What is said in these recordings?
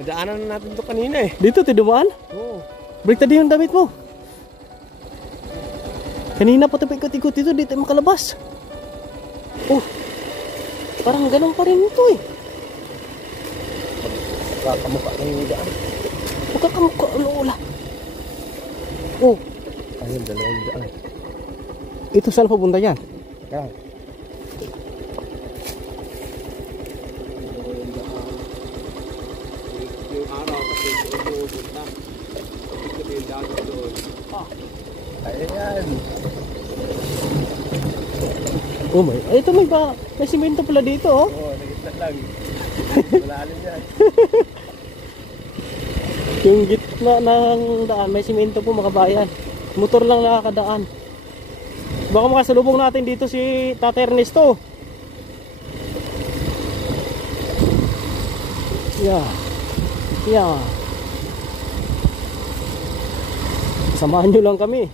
Nadaanan na natin to kanina eh. Dito, tidumaan? Oo. Break tadi yung damit mo. Kanina pa tayo ikot-ikot dito, di tayo makalabas. Oh, parang ganun pa rin ito eh. Kakamukha ng yung daan. Magkakamukha, ano ula. Oh, Ayun, dalawang daan. ito saan papunta yan? Yan. Yung araw kasi ito pupunta. Ito yung dagat doon. Ayan. Oh my, ay, ito may simento pala dito oh. Oo, nagitna lang. Malalim yan. Yung gitna ng daan, may simento po mga bayan. Motor lang nakakadaan. Baka makasalubong natin dito si Tata Ernesto. Yeah. Yeah. Samahan nyo lang kami.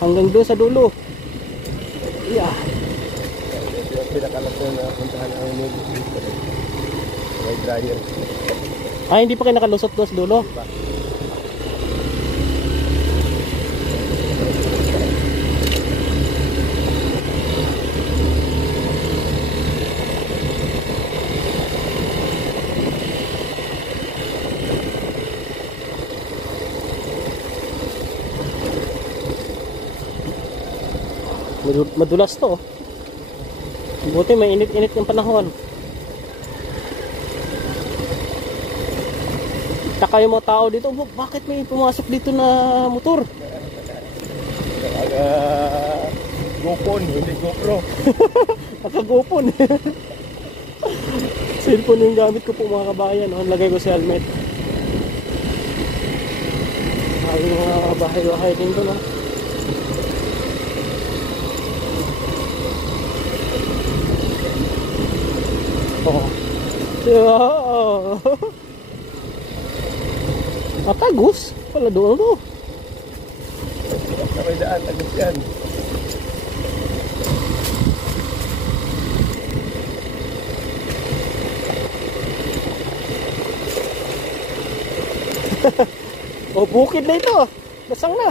Hanggang doon sa dulo. Yeah. Ito yung pinakalas na puntahan ang may dryer. Ay, hindi pa kayo nakalusot doon sa dulo? Madulas to. Buti may init-init ng panahon. Taka yung mga tao dito, bakit may pumasok dito na motor? GoPon, hindi GoPro. Nakagopon. Cellphone yung gamit ko po mga kabayan. No? Lagay ko sa helmet. Ay, mga bahay-bahay din doon. No? Oh. Yeah. Matagos pala doon to. Sa may daan, agos yan. Oh, bukid na ito. Basang na.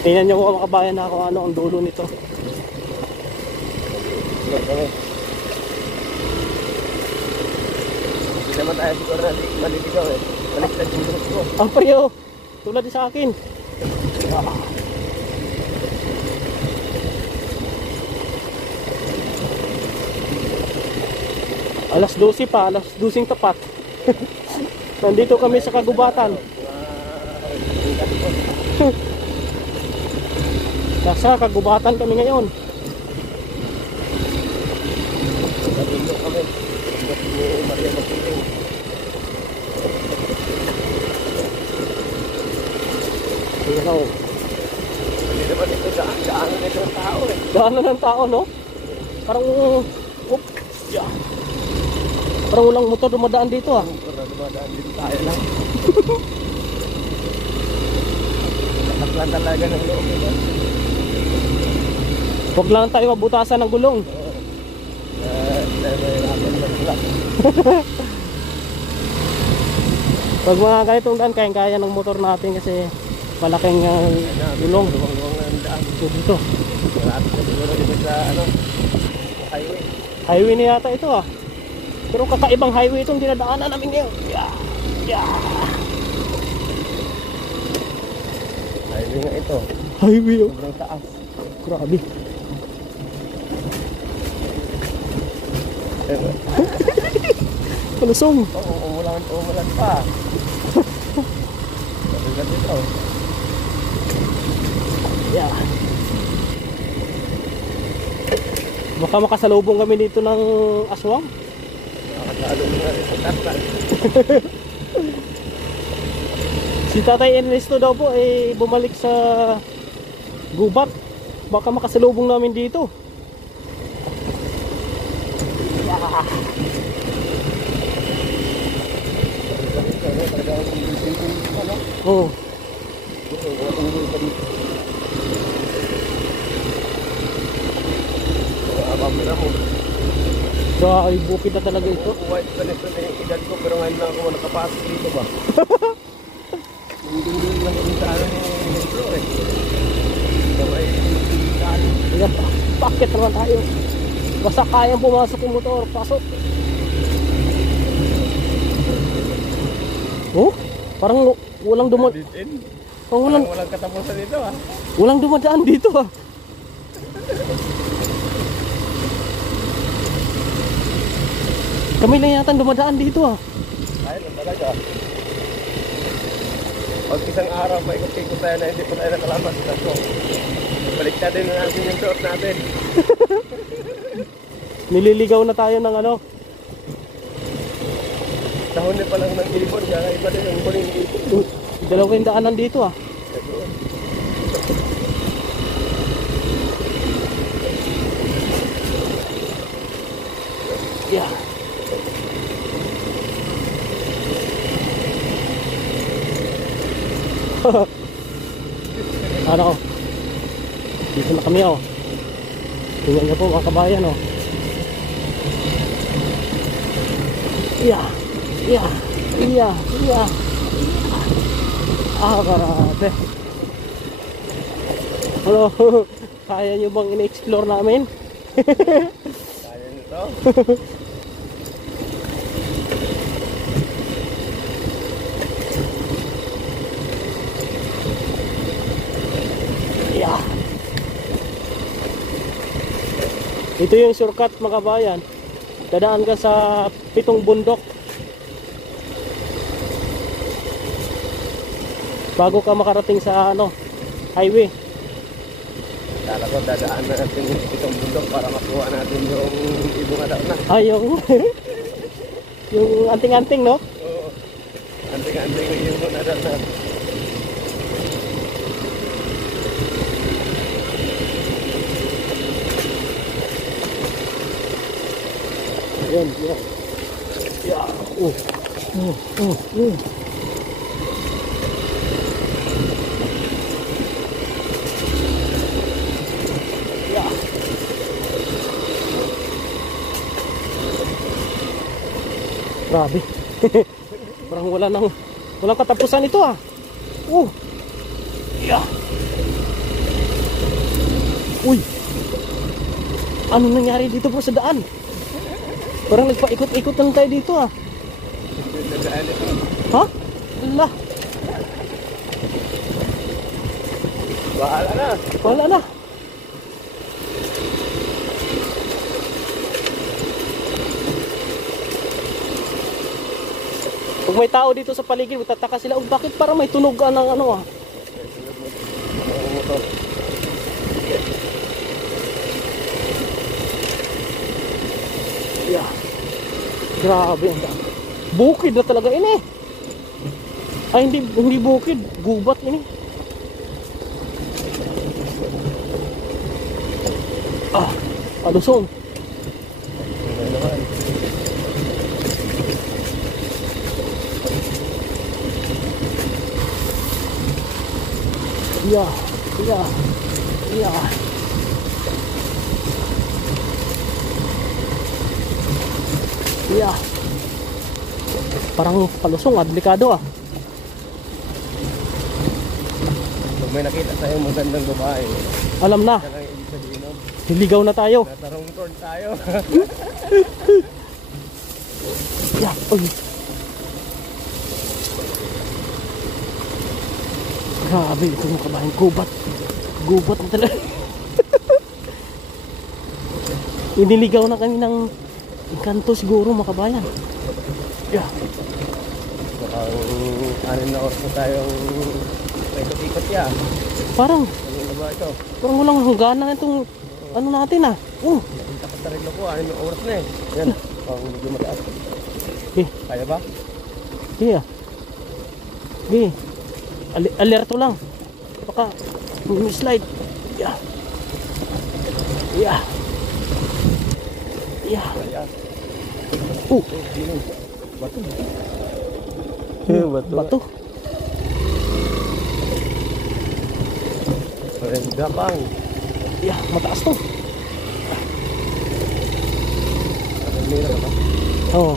Tingnan niyo mga kabayan na kung ano ang dulo nito. Hindi naman tayo siguro na maliligaw eh. Baliktad yung group ko. Ang pareho. Tulad din sa akin. Alas 12 pa, alas 12 tapat. Nandito kami sa kagubatan. Nasa kagubatan kami ngayon. Natulog kami. Natulog ni Maria Mapuling. Tingnan. Hindi naman ito daanan nito ng tao eh. Daanan ng tao, no? Parang, yeah. Parang walang motor dumadaan dito ah. Parang dumadaan dito tayo lang. Lakas lang talaga ng loob nito. Huwag lang tayo mabutasan ng gulong. Pag mga ganitong daan, kayang-kaya ng motor natin kasi malaking gulong. Dito. Marami na siguro dito sa highway. Highway na yata ito ah. Pero kakaibang highway itong dinadaanan namin ngayon. Yeah. Yeah. Highway nga ito. Highway oh. Sobrang taas. Grabe. Palusong. Oo, umulan pa. Sabigat ito. Yeah. Baka makasalubong kami dito ng aswang. Nakakasalo nga sa tatlan. Si Tatay Ernesto daw po ay bumalik sa gubat. Baka makasalubong namin dito. Yeah. Oh. Ay, bukid na talaga ito. White pa nito na yung edad ko, pero ngayon lang ako nakapasok dito ba? Hindi lang kami sa ano yung floor eh. So ay, Ayan, bakit naman tayo? Basta kayang pumasok yung motor, pasok. Oh, parang walang dumadaan. Parang walang katapusan dito ah. Walang dumadaan dito ah. Kami lang yata dumadaan dito ah. Ayun lang talaga. Pag isang araw, maikot-ikot tayo na hindi pa tayo nakalabas. So, balik na din natin yung suot natin. Nililigaw na tayo ng ano. Dahon pa lang ng ibon, kaya iba din yung huling ibon. Dalawa kayong daanan dito ah. Yeah. Ano? Dito na kami oh. Tingnan niyo po mga kabayan oh. Yeah. Yeah. Yeah. Yeah. Ah, grabe. Ano? Kaya niyo bang in-explore namin? Kaya nito. Yeah. Ito yung shortcut mga kabayan. Dadaan ka sa 7 bundok bago ka makarating sa ano, highway. Kala ko dadaan na natin itong bundok para makuha natin yung ibong adaw na. Ay, yung yung anting-anting no? Oo. Anting-anting yung ibong adaw na. Yan, yan. Yeah. Yeah. Grabe. Parang walang katapusan ito ah. Yeah. Uy. Ano nangyari dito bro sa daan? Parang nagpaikot-ikot lang tayo dito ah. Dadaan ito. Ha? Allah. Bahala na. Wala na. Pag may tao dito sa paligid, magtataka sila, oh, bakit parang may tunog ng ano ah. Motor. Yeah. Grabe ang dami. Bukid na talaga ini. Ay hindi bukid, gubat ini. Ah, palusong. Ano naman? Yeah. Yeah. Yeah. Yeah. Parang palusong ah, delikado ah. Pag may nakita sa'yo magandang babae, Alam na, yan ang ibig sabihin nun. niligaw na tayo. Natarong turn tayo. Yeah, oy. Grabe ito yung kabayan, gubat. Gubat na talaga. Iniligaw na kami ng kanto siguro mga kabayan. Yeah. Mukhang 6 na oras na tayong ikot-ikot ya. Parang Ano na ba ito? walang hangganan itong ano natin ah. Punta pa sa rin ko, 6 na oras na eh. Yan, pang medyo mataas. Eh, Kaya ba? iya. Di. Alerto lang. Baka slide. Yeah. Yeah. Yeah. Kaya. Bato. Bato. Bato. Parang gapang. Yeah, mataas to. camera ka ba? Oo.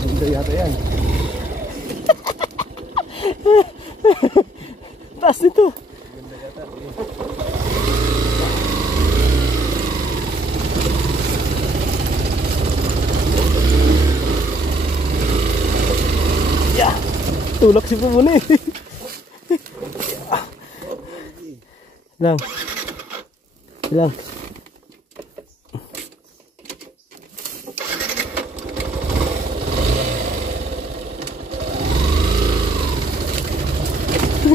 Ganda yata yan. Taas nito. Ganda yata. Yeah. Tulak si Pumuni. Lang. Lang.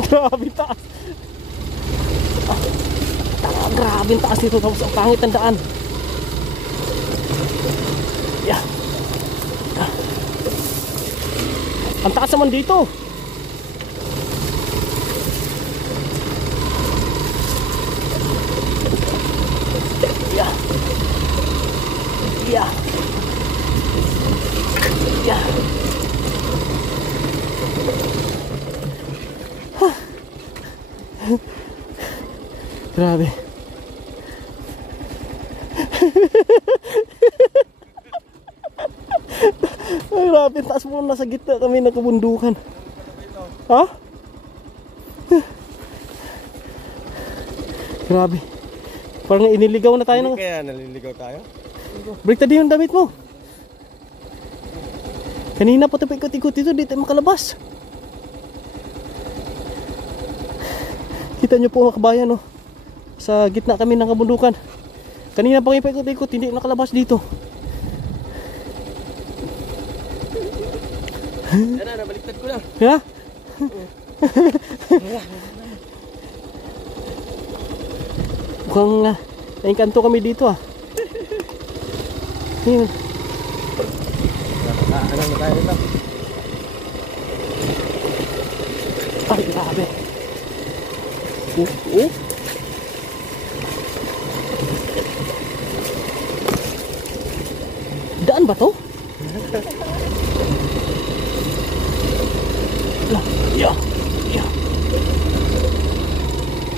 Grabe taas. Grabe taas nito, tapos ang pangit ang daan. Yeah. Ang taas naman dito. Yeah. Yeah. Yeah. Grabe. Ay, grabe, taas mo, nasa gitna kami ng kabundukan. Ha? Grabe. Parang iniligaw na tayo ng... Kaya naliligaw tayo? Baliktad yung damit mo. Kanina pa tayo ikot-ikot dito, di tayo makalabas. Kita nyo po mga kabayan, no? Sa gitna kami ng kabundukan. Kanina pa kayo paikot-ikot, hindi nakalabas dito. Yan na, nabaliktad ko na. Ha? Mukhang naingkanto kami dito, ah. Ayun. Ano na tayo nito? Ay, grabe. Oh. Daan ba to? Yeah. Yeah.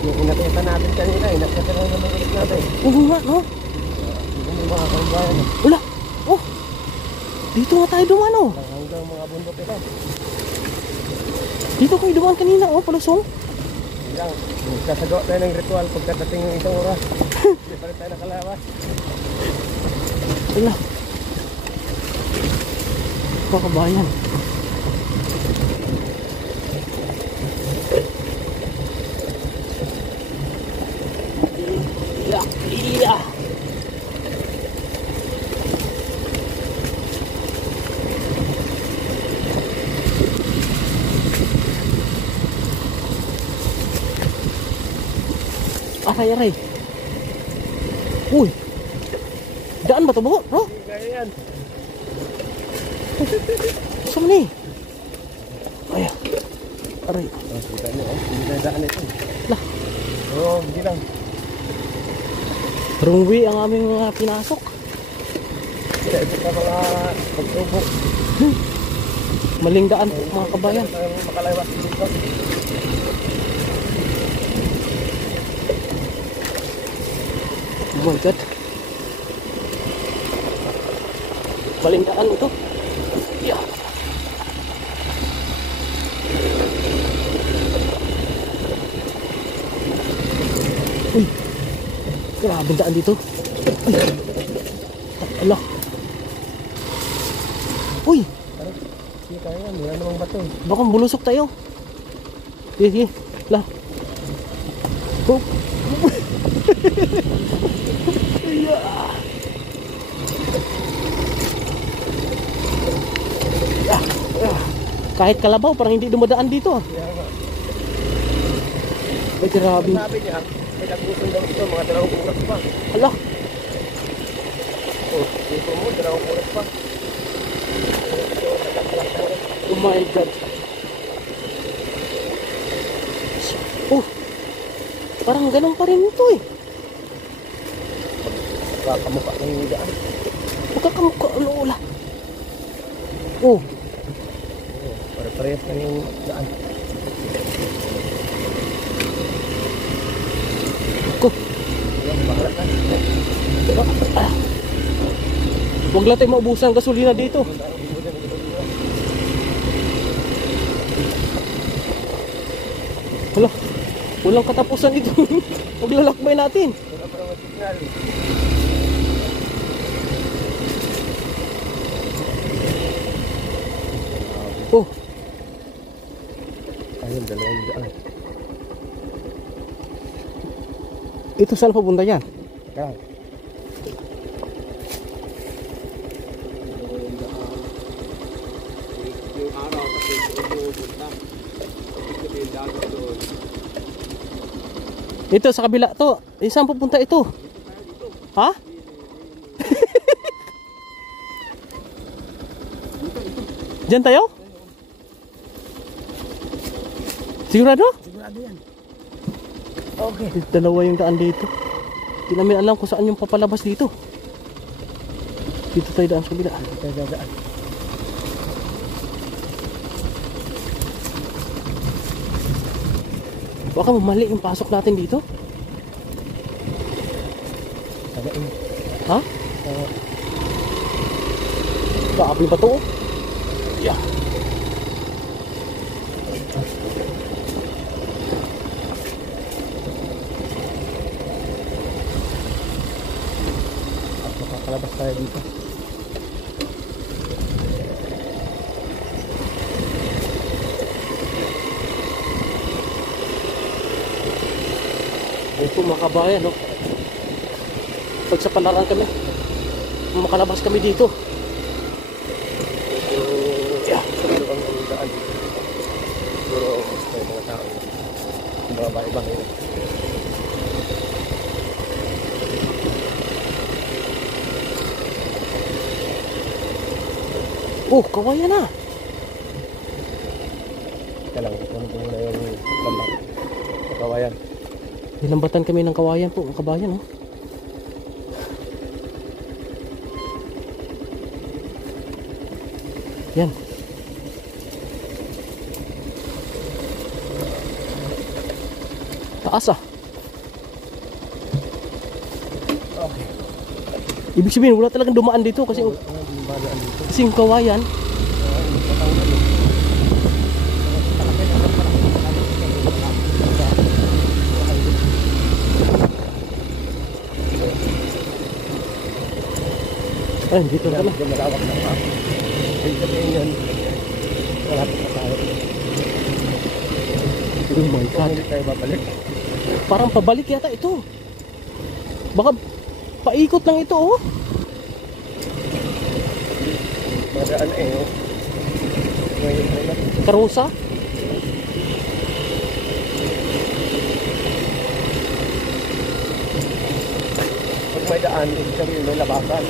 Yung inakita natin kanina, inakita na naman ulit natin. Oo nga, no? Hindi mo mga kabayan. Wala. Oh. Dito nga tayo dumaan, oh. Hanggang mga bundok ito. Dito kayo dumaan kanina, oh, palusong. Hanggang, sasagawa tayo ng ritual pagkatating ng isang oras. Hindi pa rin tayo nakalawas. Wala. Mga kabayan. Yeah. Aray. Uy. Daan ba ito, bro? Gaya yan. Saan ni? Ay. Aray. Oh, kita nyo, oh. Hindi na daan ito. Lah. Oo, hindi lang. Wrong way ang aming mga pinasok. Kaya ito pa mga pagsubok. Maling daan po, mga kabayan. Tayo makalawas dito. Oh my God. Maling daan ito. Yeah. Uy. Grabe daan dito. Ay. Ala. Uy. Hindi tayo yan, wala namang bato. Baka bulusok tayo. Sige. Lah. Oh. Kahit kalabaw parang hindi dumadaan dito. Kaya nga. Ay, grabe. Sabi niya, may nagbuson daw ito, mga 2 oras pa. Hala. Oh, dito mo, 2 oras pa. Oh my God. Oh. Parang ganun pa rin ito, eh. Kakamukha ng yung daan. Magkakamukha. Lola. Oh. Pare-parehas na yung daan. Ko. Ayan, bahala ka. Huwag lang tayo maubusan ng gasolina dito. Wala. Walang katapusan dito. Huwag lalakbay natin. Wala pa naman signal. Oh, Ayun, 200. ito saan papunta yan? Yan. Yung araw kasi pupunta. Kasi yung dagat doon. Ito sa kabila to. Saan pupunta ito? Ha? Diyan tayo? Sigurado? Sigurado yan. Okay. Dalawa yung daan dito. Hindi namin alam kung saan yung papalabas dito. Dito tayo daan sa kabila. Dito tayo dadaan. Baka mali yung pasok natin dito. Tagain. Ha? Kaapi ba to? Yeah. At makakalabas tayo dito. Ito mga kabayan, no? Pag sa panaran kami, makalabas kami dito. Yeah. Ito ang daan. Siguro, may mga tao. Mga bahay-bahay na. Oh, kawayan na. Ika lang, kung muna yung lambat. Kawayan. Nilambatan kami ng kawayan po, mga kabayan, no? Yan. Taas ah. Okay. Ibig sabihin, wala talagang dumaan dito kasi yung kawayan. Ay, dito na kami. Malawak na pa. Ibig sabihin yun, malapit na tayo. Oh my Kung God. hindi tayo babalik. Parang pabalik yata ito. Baka paikot lang ito, oh. Madaan na eh. Ngayon na. Karusa. Pag may daan, ibig sabihin may labasan.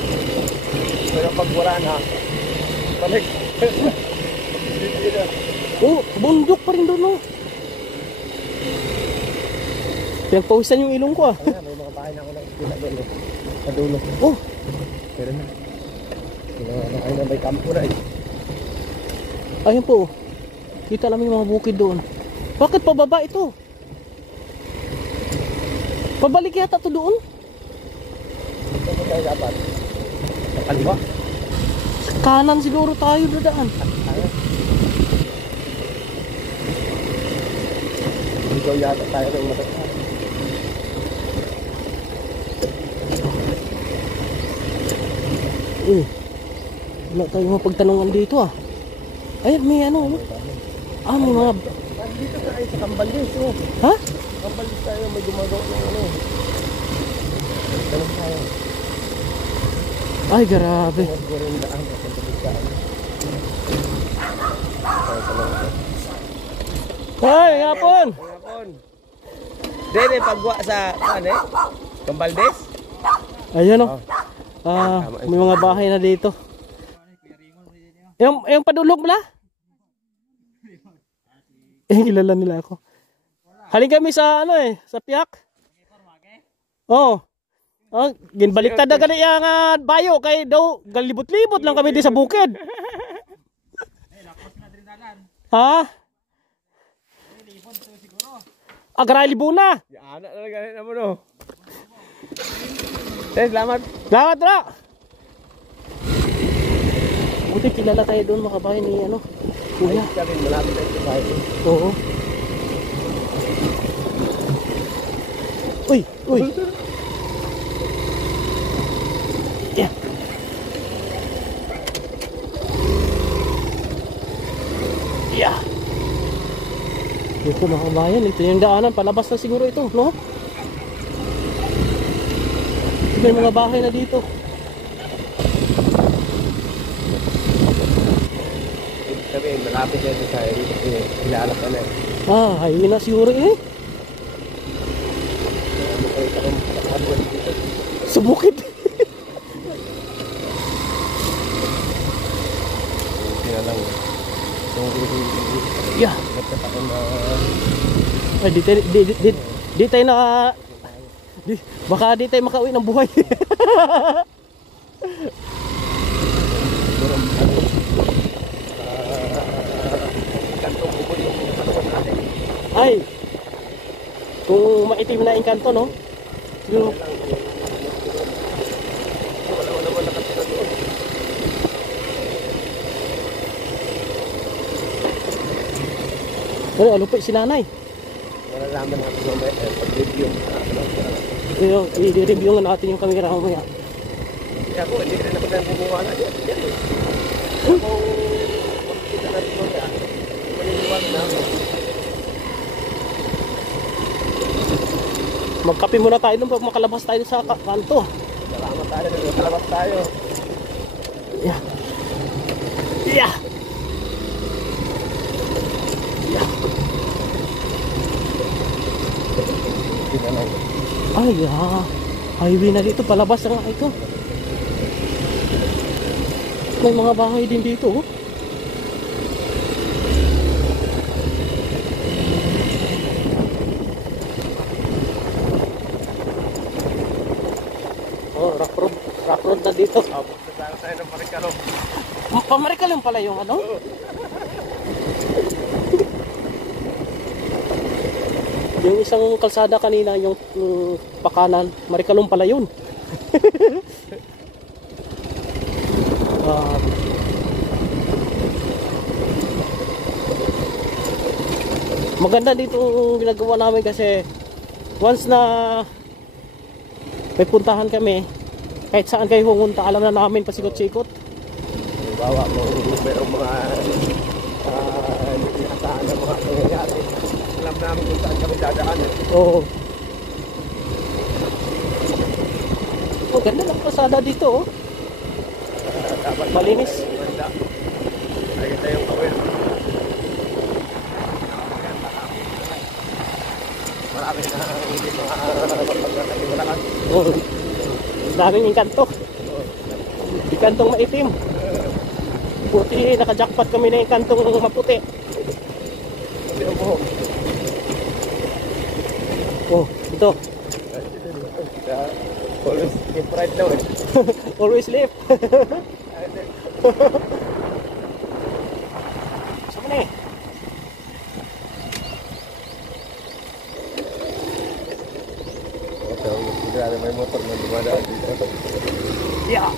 Pero pag wala na, balik. Hindi na. Oh, bundok pa rin doon, oh. Pinagpawisan yung ilong ko, ah. Ayan, may mga bahay na ako nakikita doon. Sa dulo. Oh, Pero na. Ay na may kampo na eh. ayun po, oh. Kita namin yung mga bukid doon. Bakit pababa ito? Pabalik yata to doon. Ito po tayo dapat. Sa kaliwa. Kanan siguro tayo dadaan. Tayo. Ikaw yata tayo ng matatapos. Wala tayong mapagtanungan dito, ah. Ayun, may ano, ano? Ah, may mga... Dito tayo sa Kambalis, oh. Ha? Kambalis tayo, may gumagawa ng ano. Ganun tayo. Ay, grabe. Siguro yung daan kasi sa bigkaan. Tayo sa mga. Ay, hapon! Hapon. Dede, pagwa sa, ano eh? Kambaldes? Ayun, oh. Ah, may mga bahay na dito. Yung padulog mo la? Kilala nila ako. Halin kami sa ano eh, sa Piak. Oh. Oh, ginbaliktad na gani yang bayo kay daw galibot-libot lang kami di sa bukid. Ha? Agara libuna. Anak na lang ganit na mo no. Salamat. Salamat ra. Buti kilala tayo doon mga kabayan ni ano. Kuya. Kaya rin, malapit tayo sa bahay. Oo. Uy! Uy! Yeah. Yeah. Ito mga kabayan, ito yung daanan. Palabas na siguro ito, no? May mga bahay na dito. Sabi, malapit tayo sa bahay. Ilalap ka na eh. Ah, highway na siguro eh. Sa bukid. Kaya lang. Yeah. Nagkataon na... Ay, di tayo na... Baka di tayo makauwi ng buhay. Ay, kung maitim na yung kanto, no? Siguro. Ano po si nanay? Malalaman natin mamaya pag-review. I-review nga natin yung camera mamaya. Kaya po, hindi rin ako na bumuwala dyan. Kung makikita natin mamaya, maniniwag na ako. Magkape muna tayo doon pag makalabas tayo sa kanto. Salamat tayo, nakalabas tayo. Yeah. Yeah. Yeah. Ay, highway na dito, palabas na nga ito. May mga bahay din dito, oh. Oh, rock road na dito. Punta tayo ng Marikalo. Pamarikalang pala yung ano? Yung isang kalsada kanina, yung pakanan, Marikalong pala yun. Maganda dito yung ginagawa namin kasi once na may puntahan kami, kahit saan kayo pumunta, alam na namin pasikot-sikot. Bawa mo, merong mga hindi asahan ng mga nangyayari. Alam namin kung saan kami dadaan eh. Oo. Oh, ganda ng kalsada dito, oh. Dapat Malinis. maganda. Lagi tayong kawin. Marami na hindi mga pagkakatiwalaan. Oh, daming engkanto. Engkantong maitim. Buti naka-jackpot kami na engkantong maputi. Hindi mo. Oh, ito. Always keep right daw eh. Always left. Saan na eh? Grabe may motor na dumadaan dito. Yeah.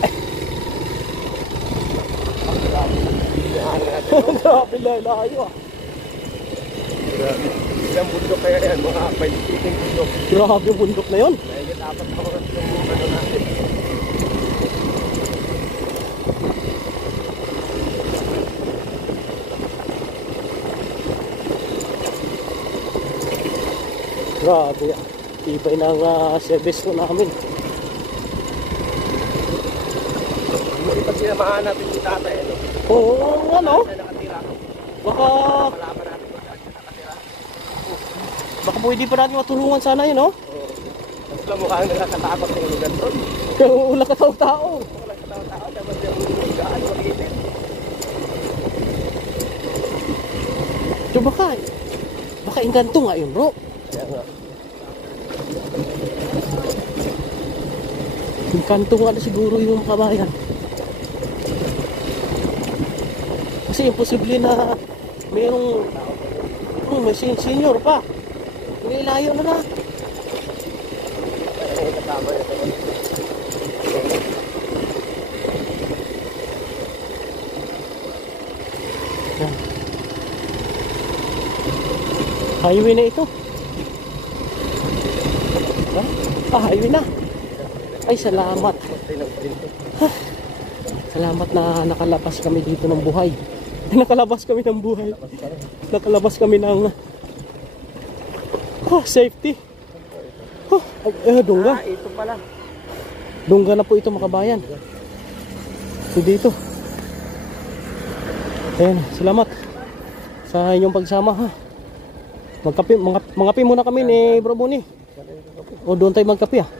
Grabe layo ah. Grabe. Ilang bundok kaya yan? Mga 5 bundok. Grabe yung bundok na yun. Nahigit 4 na oras yung ano natin. Grabe ah. Ibay ng service ko namin. Pag sinamahan natin si tatay, ano? Oo, ano? Saan nakatira? Baka Malaman natin kung saan siya nakatira. baka pwede pa natin matulungan sana yun, no? Oo. Tapos lang mukhang nakakatakot ng lugar doon. Wala ka tao-tao. Wala katawa-tao, dapat yung gaan, mag-itin. So baka engkanto nga yun, bro. Kaya nga. Engkanto nga na siguro yung kabayan. Kasi imposible na mayroong may senior pa. Hindi layo na na. Kaya nga kasama yun. Ano? 1 Highway na ito. Highway na. Ay, salamat. Salamat na nakalabas kami dito ng buhay. Nakalabas kami ng buhay. Nakalabas kami ng safety. Dungga. Ito pala. Dungga na po ito, makabayan. So dito. Ayan, salamat sa inyong pagsama ha. Magkape muna kami ni Bro Boni. O doon tayo magkape ah.